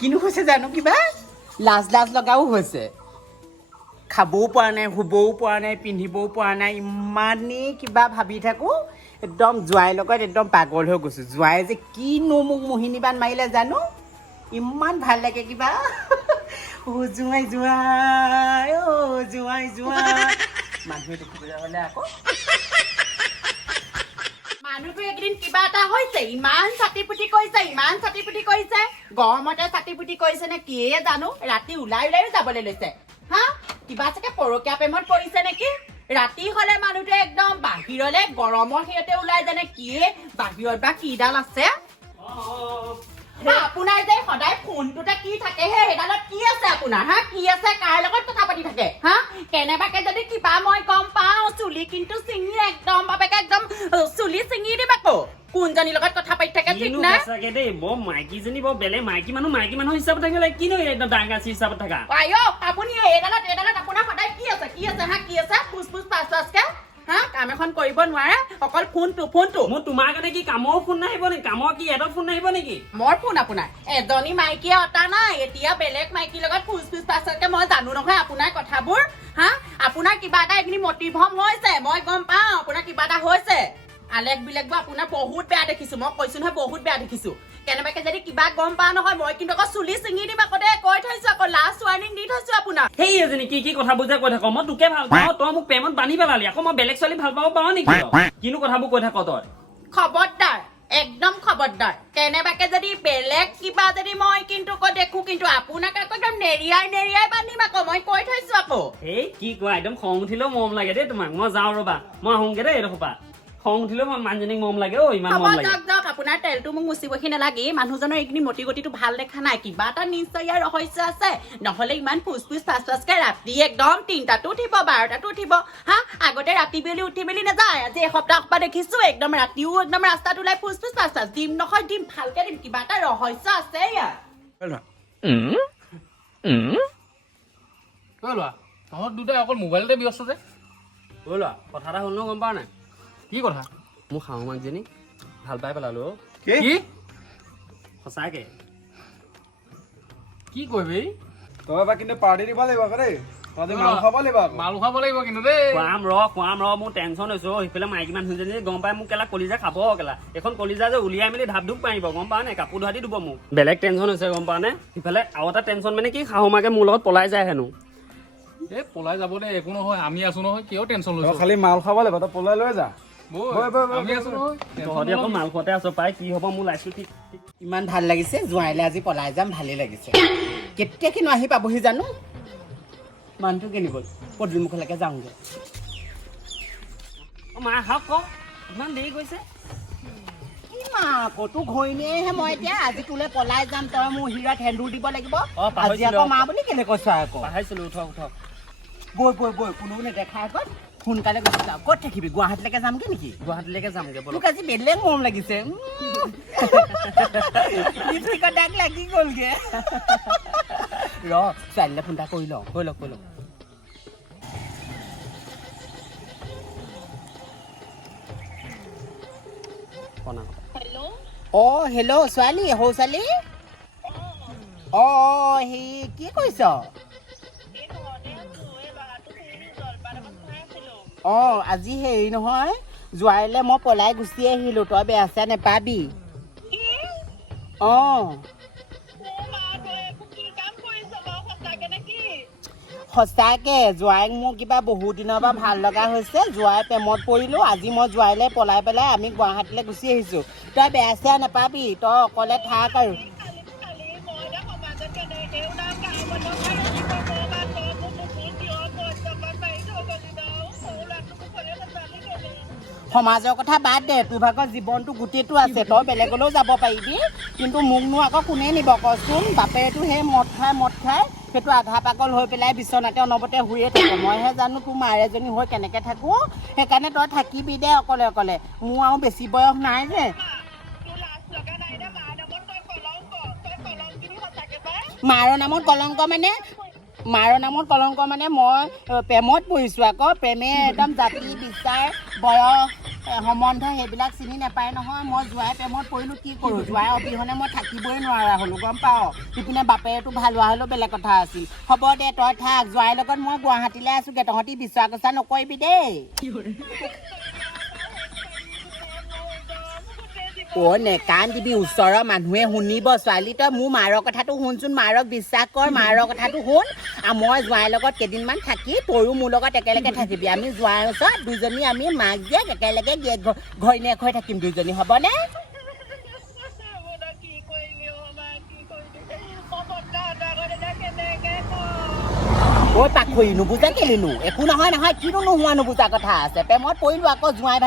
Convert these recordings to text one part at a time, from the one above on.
কিনো হৈছে জানো কিবা লাজ লাজ লগাও হৈছে খাবও পৰা নাই শুবও পৰা নাই পিন্ধিবও পৰা নাই ইমানেই কিবা ভাবি থাকোঁ একদম জোৱাইৰ লগত একদম পাগল হৈ গৈছোঁ জোৱাই যে কিনো মোক মোহিনীবান মাৰিলে জানো ইমান ভাল লাগে কিবা অ' জোৱাই জোৱাই অ' জোৱাই জোৱাই মানুহে দেখিবলৈ হ'লে আকৌ মানুহটো একদিন কিবা এটা হৈছে ইমান চাটিপুটি কৰিছে গৰমতে চাটিপুটি কৰিছে নে কিয়ে জানো ৰাতি ওলাই যাবলৈ লৈছে হা কিবা চাগে পৰকীয়া প্ৰেমত পৰিছে নেকি ৰাতি হলে মানুহটোৱে একদম বাহিৰলে গৰমৰ সিহঁতে ওলাই জানে কিয়ে বাহিৰত বা কিডাল আছে আপোনাৰ যে সদায় ফোনটোতে কি থাকে হে সেইডালত কি আছে আপোনাৰ হা কি আছে কাৰ লগত কথা পাতি থাকে হা কেনেবাকে যদি কিবা মই গম পাওঁ চুলি কিন্তু চিঙি একদম বাপেকে একদম চুলি চিঙি দিবা কো কোনজনীৰ লগত কথা পাতি থাকে ঠিক নাই সঁচাকে দেই বৰ মাইকীজনী বৰ বেলেগ মাইকী মানুহ হিচাপত থাকিলে কিনো একদম ডাঙাচি হিচাপত থাকা আইঅ আপুনি এইডালত আপোনাৰ সদায় কি আছে হা কি আছে ফুচ পাছকে হা কাম এখন কৰিব নোৱাৰে অকল ফোনটো মোৰ তোমাৰ কাৰণে কি কামৰ ফোন নাহিব নেকি কামৰ কি এটা ফোন নাহিব নেকি মোৰ ফোন আপোনাৰ এজনী মাইকীয়ে অতা নাই এতিয়া বেলেগ মাইকীৰ লগত ফুচ পাছকে মই জানো নহয় আপোনাৰ কথাবোৰ হা আপোনাৰ কিবা এটা এইখিনি মটিভম হৈছে মই গম পাওঁ আপোনাৰ কিবা এটা হৈছে আলেক বিলাকবোৰ আপোনাৰ বহুত বেয়া দেখিছো মই কৈছো নহয় বহুত বেয়া দেখিছো কেনেবাকে যদি কিবা গম পাওঁ নহয় মই কিন্তু আকৌ চুলি চিঙি দিম আকৌ দেই কৈ থৈছো আকৌ লাষ্ট ৱাৰ্নিং দি থৈছো আপোনাক সেই এজনী কি কথা বুজাই কৈ থাক মই তোকে ভাল পাওঁ তই মোক প্ৰেমত বান্ধি পেলালি আকৌ মই বেলেগ ছোৱালী ভাল পাব পাওঁ নেকি কিনো কথাবোৰ কৈ থাক তই খবৰদাৰ একদম খবৰদাৰ কেনেবাকে যদি বেলেগ কিবা যদি মই কিন্তু দেখো কিন্তু আপোনাক আকৌ একদম নেৰিয়াই বান্ধিম আকৌ মই কৈ থৈছো আকৌ এই কি কোৱা একদম খং উঠিলেও মৰম লাগে দেই তোমাক মই যাওঁ ৰবা মই আহোংগে দেই এইডোখৰপা খং উঠিলেও মই মানুহজনীক মৰম লাগে অ ইমান মৰম লাগে যাওক আপোনাৰ তেলটো মোক মুচিবহি নালাগে মানুহজনৰ এইখিনি মতি গতিটো ভাল দেখা নাই কিবা এটা নিশ্চয় ইয়াৰ ৰহস্য আছে নহলে ইমান ফুচ পাছকে ৰাতি একদম 3টাতো উঠিব 12টাতো উঠিব হা আগতে ৰাতি বেলি উঠি মেলি নাযায় আজি এসপ্তাহ দেখিছো একদম ৰাতিও একদম ৰাস্তাত ওলাই ফুচ পাছ দিম নহয় দিম ভালকে দিম কিবা এটা ৰহস্য আছে ইয়াৰ তহঁত দুটাই অকল মোবাইলতে ব্যস্ত যে লোৱা কথা এটা হ'ল ন গম পাৱ নাই কি কথা মোৰ শাহু মাকজনী ভাল পাই পেলালো কি সঁচাকে কি কৰিবি তই এবাৰ কিন্তু পাৰ্টি দিব লাগিব আকৌ দেই তহঁতি মাল খাব লাগিব আকৌ মাল খাব লাগিব কিন্তু দেই খুৱাম ৰ মোৰ টেনচন হৈছো সিফালে মাইকী মানুহজনী গম পাই মোক কেলা কলিজা খাব কেলা এখন কলিজা যে উলিয়াই মেলি ধাপ ধুপ পাৰিব গম পাৱ নাই কাপোৰ ধোৱা দি দিব মোক বেলেগ টেনচন হৈছে গম পাৱ নে সিফালে আৰু এটা টেনচন মানে কি শাহু মাকে মোৰ লগত পলাই যায় হেনো এই পলাই যাব দে একো নহয় আমি আছো নহয় কিয় টেনচন তই লৈছ খালি মাল খাব লাগিব তই পলাই লৈ যা আমি আছো নহয় তহঁতি আকৌ মাল খোৱাতে আছ পাই কি হ'ব মোৰ লাইফটো ঠিক ইমান ভাল লাগিছে জোৱাইলে আজি পলাই যাম ভালেই লাগিছে কেতিয়া কিনো আহি পাবহি জানো মানুহটো কেনি গ'ল পদূলিমুখলৈকে যাওঁগৈ মা আহক ক ইমান দেৰি গৈছে কি মা ক'তো ঘৈণীয়েহে মই এতিয়া আজি তোলে পলাই যাম তই মোৰ হিৰত সেন্দুৰ দিব লাগিব আজি আকৌ মা বুলি কেলে কৈছ আকৌ পাহৰিছিলো উঠক বৈ কোনো নেদেখা আগত সোনকালে গুচি যাওঁ ক'ত থাকিবি গুৱাহাটীলৈকে যামগে নেকি গুৱাহাটীলৈকে যামগে বলক তোক আজি বেলেগ মৰম লাগিছে লিপষ্টিকৰ দাগ লাগি গ'লগে ৰ ছোৱালীলৈ ফোন এটা কৰি লওঁ কৈ লওক অ' হেল্ল' ছোৱালী সৌ ছোৱালী অ' সেই কি কৰিছ অ' আজি হেৰি নহয় জোৱাইলে মই পলাই গুচি আহিলো তই বেয়া চেয়া নেপাবি অ' সঁচাকে জোৱাইক মোৰ কিবা বহুত দিনৰ পৰা ভাল লগা হৈছে জোৱাই প্ৰেমত পৰিলো আজি মই জোৱাইলে পলাই পেলাই আমি গুৱাহাটীলৈ গুচি আহিছো তই বেয়া চেয়া নাপাবি তই অকলে থাক আৰু সমাজৰ কথা বাদ দে তোৰ ভাগৰ জীৱনটো গোটেইটো আছে তই বেলেগলৈও যাব পাৰিবি কিন্তু মোকনো আকৌ কোনে নিব কচোন বাপেৰেতো সেই মদ খাই সেইটো আধা পাগল হৈ পেলাই বিচনাতে অনবৰতে শুয়ে থাকে মইহে জানো তোৰ মাৰ এজনী হৈ কেনেকৈ থাকোঁ সেইকাৰণে তই থাকিবি দে অকলে মোৰ আৰু বেছি বয়স নাই যে মাৰৰ নামত কলংক মানে মই প্ৰেমত পৰিছোঁ আকৌ প্ৰেমে একদম জাতি বিচাৰ বয়স সম্বন্ধ সেইবিলাক চিনি নাপায় নহয় মই জোৱাই প্ৰেমত পৰিলোঁ কি কৰোঁ জোৱাই অবিহনে মই থাকিবই নোৱাৰা হ'লোঁ গম পাওঁ ইপিনে বাপেৰেতো ভাল হোৱা হ'লেও বেলেগ কথা আছিল হ'ব দে তই থাক জোৱাইৰ লগত মই গুৱাহাটীলৈ আছোঁগৈ তহঁতি বিশ্বাস কচা নকৰিবি দেই নেকান দিবি ওচৰৰ মানুহে শুনিব ছোৱালী তই মোৰ মাৰৰ কথাটো শুনচোন মাৰক বিশ্বাস কৰ মাৰৰ কথাটো শুন আৰু মই জোৱাইৰ লগত কেইদিনমান থাকি তয়ো মোৰ লগত একেলগে থাকিবি আমি জোৱাইৰ ওচৰত দুজনী আমি মাক জীয়েক একেলগে ঘৈণীয়েক হৈ থাকিম দুজনী হ'বনে পাখৰি নুবুজা কেলিনো একো নহয় নহয় কিনো নোহোৱা নুবুজা কথা আছে প্ৰেমত পৰিলোঁ আকৌ জোৱাই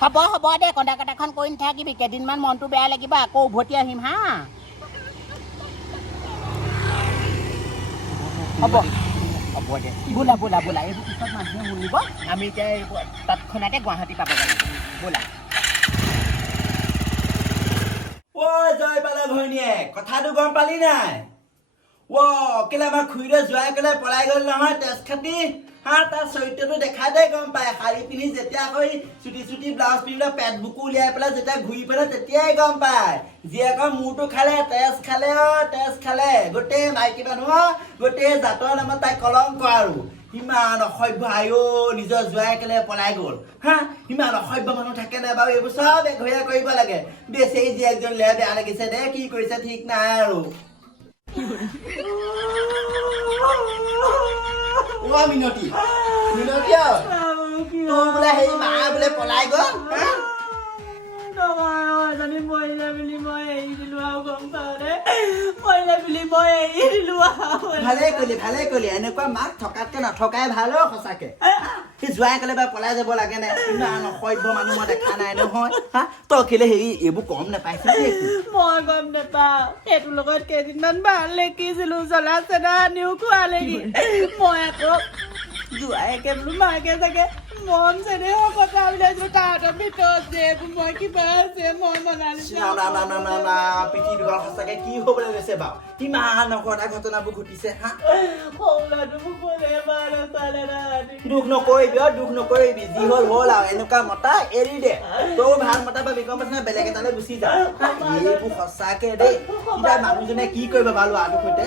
ভাগৰ হ'ব দে কন্দা কটাখন কৰি নাথাকিবি কেইদিনমান মনটো বেয়া লাগিব আকৌ উভতি আহিম হা হ'ব দে বোলা এইবোৰ পিছত মানুহে শুনিব আমি এতিয়া তৎক্ষণাতে গুৱাহাটী পাব লাগিব বোলা জয় পালে ভৈনীয়েক কথাটো গম পালি নাই কেলে আমাৰ খুৰীৰে জোৱাই কেলে পলাই গ'ল নহয় তেজ খাতি তাৰ চৰিত্ৰটো দেখাই দে গম পায় শাৰী পিন্ধি যেতিয়া আকৌ চুটি ব্লাউজ পিন্ধি পেট বুকু উলিয়াই পেলাই যেতিয়া ঘূৰি পেলাই তেতিয়াই গম পায় জীয়েকৰ মূৰটো খালে তেজ খালে গোটেই মাইকী মানুহ গোটেই জাতৰ নামত তাই কলংক আৰু ইমান অসভ্য আইও নিজৰ জোৱাই কেলে পলাই গ'ল ইমান অসভ্য মানুহ থাকে নাই বাৰু এইবোৰ চব এঘৰীয়া কৰিব লাগে বেছি জীয়েকজন লে বেয়া লাগিছে দে কি কৰিছে ঠিক নাই আৰু মিনতি তোৰ বোলে সেই মা বোলে পলাই গ'ল ভালে কৰিলি এনেকুৱা মাক থকাতকে নথকাই ভাল সঁচাকে জোৱাই ক'লে বা পলাই যাব লাগে নে ইমান অসভ্য মানুহ মই দেখা নাই নহয় তই কেলে হেৰি এইবোৰ গম নাপাইছিলি মই গম নাপাওঁ সেইটোৰ লগত কেইদিনমান ভাল দেখিছিলো জ্বলা চেনা আনিও খোৱালেহি মই আকৌ জোৱাইকে বোলো মাকে চাগে মন চেনেহ কথা উলিয়াইছো তাহাঁতৰ ভিতৰত যে মই কিবা আছে মই পৃথিৱীখন সঁচাকে কি হ'বলৈ লৈছে বাৰু ইমান নঘটা ঘটনাবোৰ ঘটিছে দুখ নকৰিবি যি হ'ল আৰু এনেকুৱা মতা এৰি দে তই ভাল মতা পাবি গম পাইছ বেলেগ এটালৈ গুচি যা এইবোৰ সঁচাকে দেই এতিয়া মানুহজনে কি কৰিব ভাল ল'ৰাটোৰ সৈতে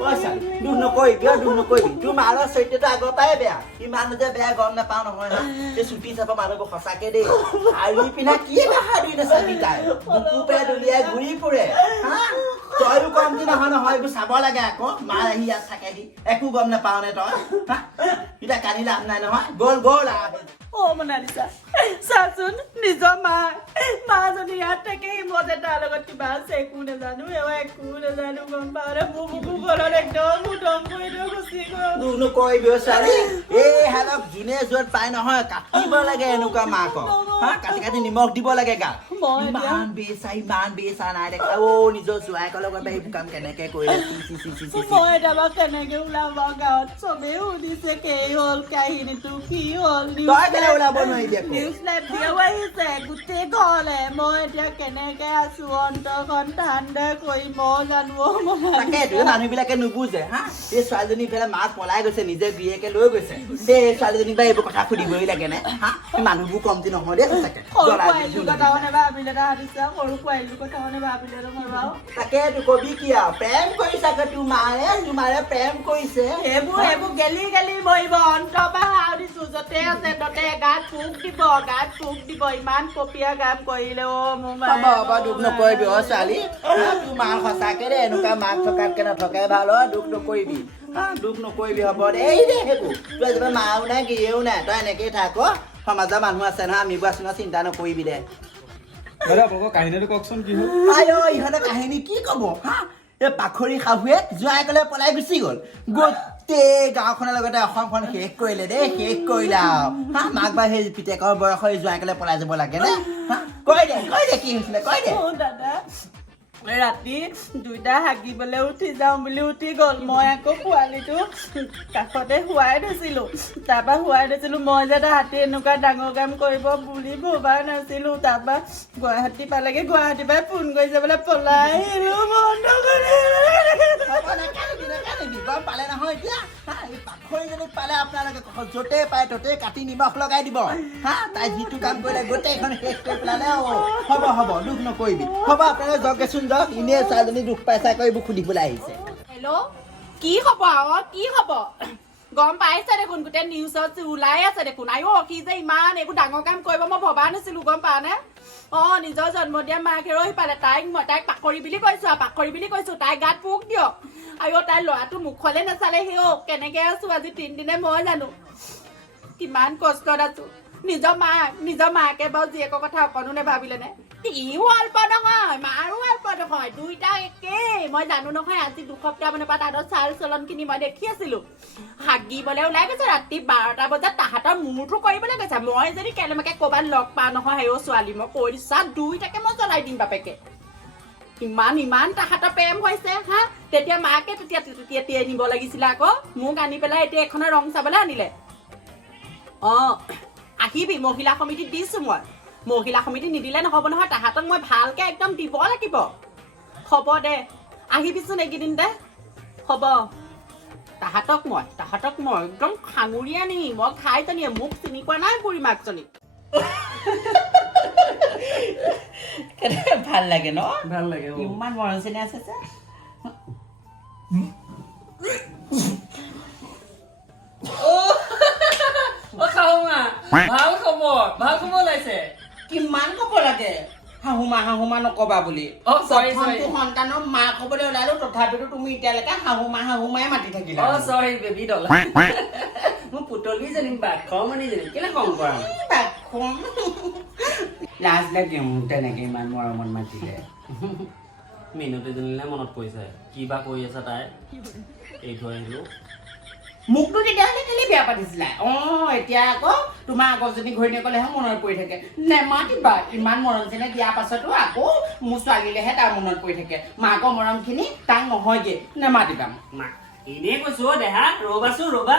পইচা দুখ নকৰিবি তোৰ মাৰৰ চৰিত্ৰটো আগৰ পৰাই বেয়া ইমান যে বেয়া গম নাপাওঁ নহয় এই চুটি চাপা মানুহবোৰ সঁচাকে দেই শাৰী পিন্ধা কি বাহাদুৰি নাচাবি তাই বুকু পেট উলিয়াই ঘূৰি ফুৰে তইও কমটি নহয় এইবোৰ চাব লাগে আকৌ মা আহি ইয়াত থাকেহি একো গম নাপাও নে তই এতিয়া কান্দি লাভ নাই নহয় গ'ল মনালিছা চাচোন নিজৰ মাজনী ইয়াত থাকে মই তাৰ লগত কিবা আছে একো নাজানো গম পাওঁ মোৰ বুকু ঘৰত একদম উদম কৰি গুচি গ'ল দুখ নকৰিবি ছোৱালী এই হালক যোনে য'ত পায় নহয় কাটিব লাগে এনেকুৱা মাকক কাটি নিমখ দিব লাগে গাত ইমান বেচা নাই দেখা নিজৰ জোৱাইকৰ লগত এইবোৰ কাম কেনেকে কৰিলে মই এতিয়া কেনেকে ওলাব গাঁৱত চবেই সুধিছে কি হ'ল কাহিনীটো কি হ'ল ওলাব নোৱাৰিবি নিউজ লাইভ দিও আহিছে গোটেই ঘৰলে মই এতিয়া কেনেকে আছো অন্তৰখন ঠাণ্ডা কৰি মই জানো তাকেতো মানুহবিলাকে নুবুজে এই ছোৱালীজনী ইফালে মাক পলাই গৈছে নিজে গিৰিয়েকে লৈ গৈছে এই ছোৱালীজনীক বা এইবোৰ কথা সুধিবই লাগে নে মানুহবোৰ কমতি নহয় দেই সঁচাকে তাকেতো কবি কি আৰু প্ৰেম কৰিছে আকৌ তোমাৰে প্ৰেম কৰিছে সেইবোৰ গেলি মৰিব অন্তৰ পৰা হাও দিছো য'তে আছে ততে গাত পোক দিব ইমান পপীয়া কাম কৰিলে হ'ব দুখ নকৰিবি ছোৱালী তোৰ মাৰ সঁচাকে দে এনেকুৱা মাক থকাতকে নথকাই ভাল দুখ নকৰিবি হ'ব দে এই দে সেইবোৰ তই একেবাৰে মাও নাই গিৰিয়েও নাই তই এনেকেই থাক সমাজৰ মানুহ আছে নহয় আমিবোৰ আছো নহয় চিন্তা নকৰিবি দে কাহিনীটো কওকচোন কি হ'ল ইহঁতে কাহিনী কি কব এই পাখৰি শাহুৱে জোৱাই ক'লে পলাই গুচি গ'ল গোটেই গাঁওখনৰ লগতে অসমখন শেষ কৰিলে দেই শেষ কৰিলে আৰু মাক বা সেই পিতেকৰ বয়সৰ জোৱাই ক'লে পলাই যাব লাগে নে কৈ দে কি হৈছিলে কৈ দে দাদা ৰাতি দুইটা হাগিবলৈ উঠি যাওঁ বুলি উঠি গ'ল মই আকৌ পোৱালিটো কাষতে শুৱাই থৈছিলোঁ তাৰপৰা মই যে তাহাঁতি এনেকুৱা ডাঙৰ কাম কৰিব বুলি ভবা নাছিলোঁ তাৰপৰা গুৱাহাটী পালেগে গুৱাহাটীৰ পৰা ফোন কৰিছে বোলে পলাই আহিলোঁ বন্ধ কৰি পালে নহয় এতিয়া পাখৰিজনী পালে আপোনালোকে য'তে পায় ত'তে কাটি নিমখ লগাই দিব হা তাই যিটো কাম কৰিলে গোটেইখন শেষ কৰি পেলালে হ'ব দুখ নকৰিবি হ'ব আপোনালোকে যাওকচোন যাওক এনেই ছোৱালীজনী দুখ পাইছা কৰি এইবোৰ সুধিবলৈ আহিছে হেল্ল' কি হ'ব আকৌ কি হ'ব গম পাইছে দেখোন গোটেই নিউজত ওলাই আছে দেখোন আইও সি যে ইমান এইবোৰ ডাঙৰ কাম কৰিব মই ভবা নাছিলো গম পানে নিজৰ জন্ম দিয়া মাকে ৰৈ পালে তাইক পাখৰি বুলি কৈছো তাইৰ গাত পোক দিয়ক আইও তাইৰ ল'ৰাটো মুখলৈ নাচালে সিও কেনেকে আছো আজি 3 দিনে মই জানো কিমান কষ্টত আছো নিজৰ মাকে বাৰু জীয়েকৰ কথা অকণো নেভাবিলেনে ইও অল্প নহয় মাৰো অল্প নহয় দুইটা একেই মই জানো নহয় আজি 2 সপ্তাহ মানৰ পৰা তাহাঁতৰ চাল চলনখিনি মই দেখি আছিলো হাগিবলৈ ওলাই গৈছে ৰাতি 12টা বজাত তাহাঁতৰ মূৰটো কৰিবলৈ গৈছে মই যদি কেনেবাকে ক'ৰবাত লগ পাওঁ নহয় হেও ছোৱালী মই কৈ দিছা দুইটাকে মই জ্বলাই দিম বাপেকে ইমান তাহাঁতৰ প্ৰেম হৈছে হা তেতিয়া মাকে তেতিয়া নিব লাগিছিলে আকৌ মোক আনি পেলাই এতিয়া এখনৰ ৰং চাবলৈ আনিলে আহিবি মহিলা সমিতিত দিছো মই মহিলা সমিতি নিদিলে নহ'ব নহয় তাহাঁতক মই ভালকে একদম দিব লাগিব হ'ব দে আহিবিচোন এইকেইদিনতে হ'ব তাহাঁতক মই একদম খাঙুৰি আনি মই খাই জানি মোক চিনি পোৱা নাই বুঢ়ী মাকজনী ভাল লাগে ন ভাল লাগে ইমান মৰম চেনেহ আছে যে ভাল খবৰ ওলাইছে কিমান ক'ব লাগে শাহু মা নকবা বুলি প্ৰথমটো সন্তানৰ মাক হ'বলৈ ওলালো তথাপিতো তুমি এতিয়ালৈকে শাহু মায়ে মাতি থাকিলা চৰি বেবী ডল মোৰ পুতলি জানিম বাঘমণি জানিম কেলে কম কৰা লাজ লাগে মোক তেনেকে ইমান মৰমত মাতিলে মিনতি জানিলে মনত পৰিছে কি বা কৰি আছে তাই এই থৈ আহিলো মোকতো তেতিয়াহ'লে খালি বেয়া পাতিছিলা এতিয়া আকৌ তোমাৰ আগৰজনী ঘৈণীয়েকলেহে মনত পৰি থাকে নেমাতিবা ইমান মৰম চেনেহ দিয়াৰ পাছতো আকৌ মোৰ ছোৱালীলেহে তাৰ মনত পৰি থাকে মাকৰ মৰমখিনি তাক নহয়গে নেমাতিবা এনেই কৈছো দেহা ৰ'বাচোন ৰ'বা